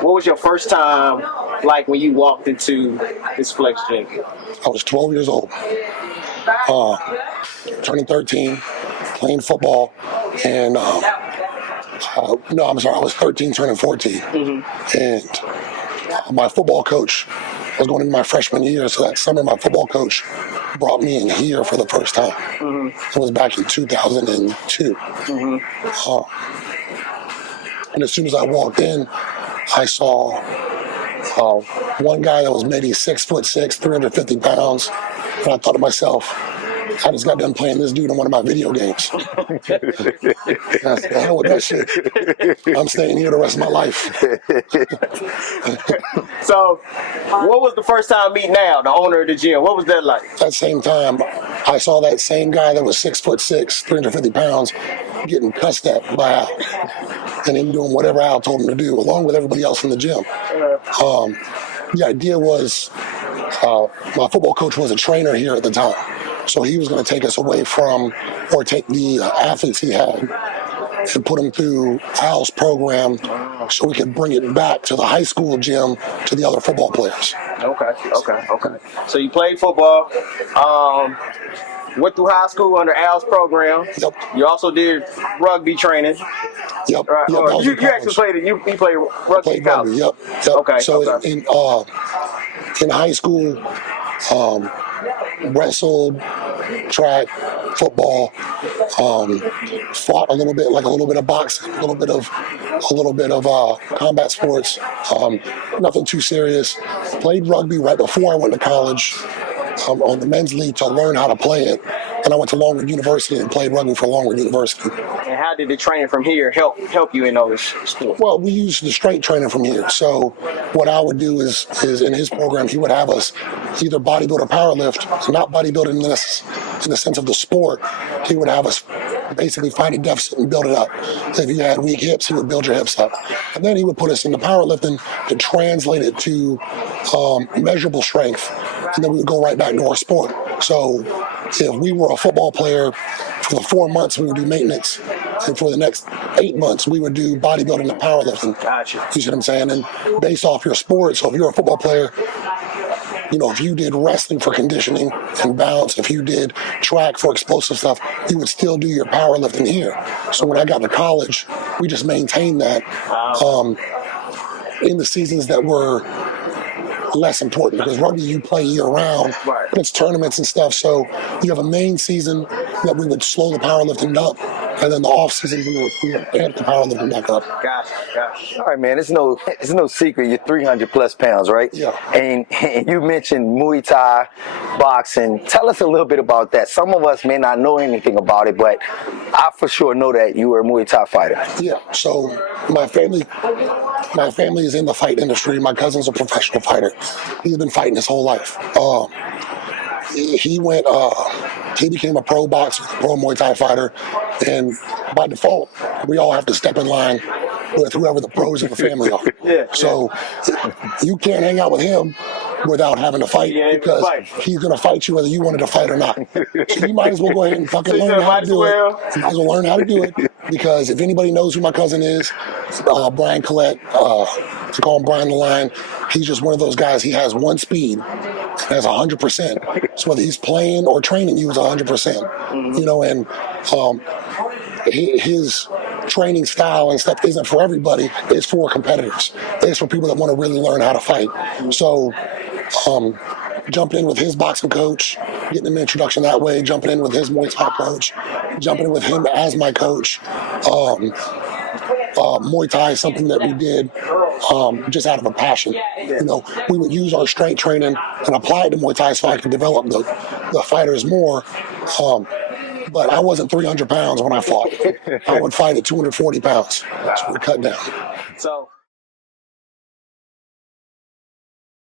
what was your first time like when you walked into this flex gym? I was 12 years old, turning 13, playing football, and no, I'm sorry, I was 13, turning 14, and my football coach was going into my freshman year, so that summer my football coach brought me in here for the first time. It was back in 2002. And as soon as I walked in, I saw one guy that was maybe 6'6", 350 pounds, and I thought to myself, I just got done playing this dude in one of my video games. And I said, the hell with that shit. I'm staying here the rest of my life. So, what was the first time meeting Al, the owner of the gym? What was that like? That same time, I saw that same guy that was 6'6", 350 pounds, getting cussed at by Al, and him doing whatever Al told him to do, along with everybody else in the gym. The idea was, my football coach was a trainer here at the time, so he was going to take us away from, or take the athletes he had and put them through Al's program so we could bring it back to the high school gym to the other football players. Okay. So you played football, went through high school under Al's program. Yep. You also did rugby training. Yep. Right. Yep. You actually played it. You played rugby in college. Yep. Okay. So in high school, wrestled, track, football, fought a little bit of boxing, a little bit of combat sports, nothing too serious. Played rugby right before I went to college on the men's league to learn how to play it. And I went to Longwood University and played rugby for Longwood University. And how did the training from here help you in those sports? Well, we used the strength training from here. So what I would do is in his program, he would have us either bodybuild or powerlift, not bodybuilding in the sense of the sport. He would have us basically find a deficit and build it up. If you had weak hips, he would build your hips up. And then he would put us into powerlifting to translate it to measurable strength. And then we would go right back to our sport. So if we were a football player, for the 4 months we would do maintenance, and for the next 8 months we would do bodybuilding and powerlifting. Gotcha. You see what I'm saying? And based off your sport, so if you're a football player, you know, if you did wrestling for conditioning and balance, if you did track for explosive stuff, you would still do your powerlifting here. So when I got to college, we just maintained that in the seasons that were less important, because rugby you play year round, but it's tournaments and stuff. So you have a main season that we would slow the powerlifting up, and then the off season we would amp the powerlifting back up. Gotcha. All right, man. It's no secret. You're 300 plus pounds, right? Yeah. And you mentioned Muay Thai, boxing. Tell us a little bit about that. Some of us may not know anything about it, but I for sure know that you were a Muay Thai fighter. Yeah. So my family is in the fight industry. My cousin's a professional fighter. He's been fighting his whole life. He became a pro boxer, pro Muay Thai fighter, and by default, we all have to step in line with whoever the pros in the family are. So you can't hang out with him without having to fight, because he's going to fight you whether you wanted to fight or not. So you might as well go ahead and fucking learn how to do it. You might as well learn how to do it, because if anybody knows who my cousin is, Brian Collette, to call him Brian the Lion, he's just one of those guys. He has one speed, and has 100%. So whether he's playing or training, he was 100%. You know, and his training style and stuff isn't for everybody. It's for competitors. It's for people that want to really learn how to fight. So jumping in with his boxing coach, getting an introduction that way, jumping in with his Muay Thai coach, jumping in with him as my coach. Muay Thai is something that we did just out of a passion. You know, we would use our strength training and apply it to Muay Thai so I could develop the fighters more. But I wasn't 300 pounds when I fought. I would fight at 240 pounds. So we cut down. So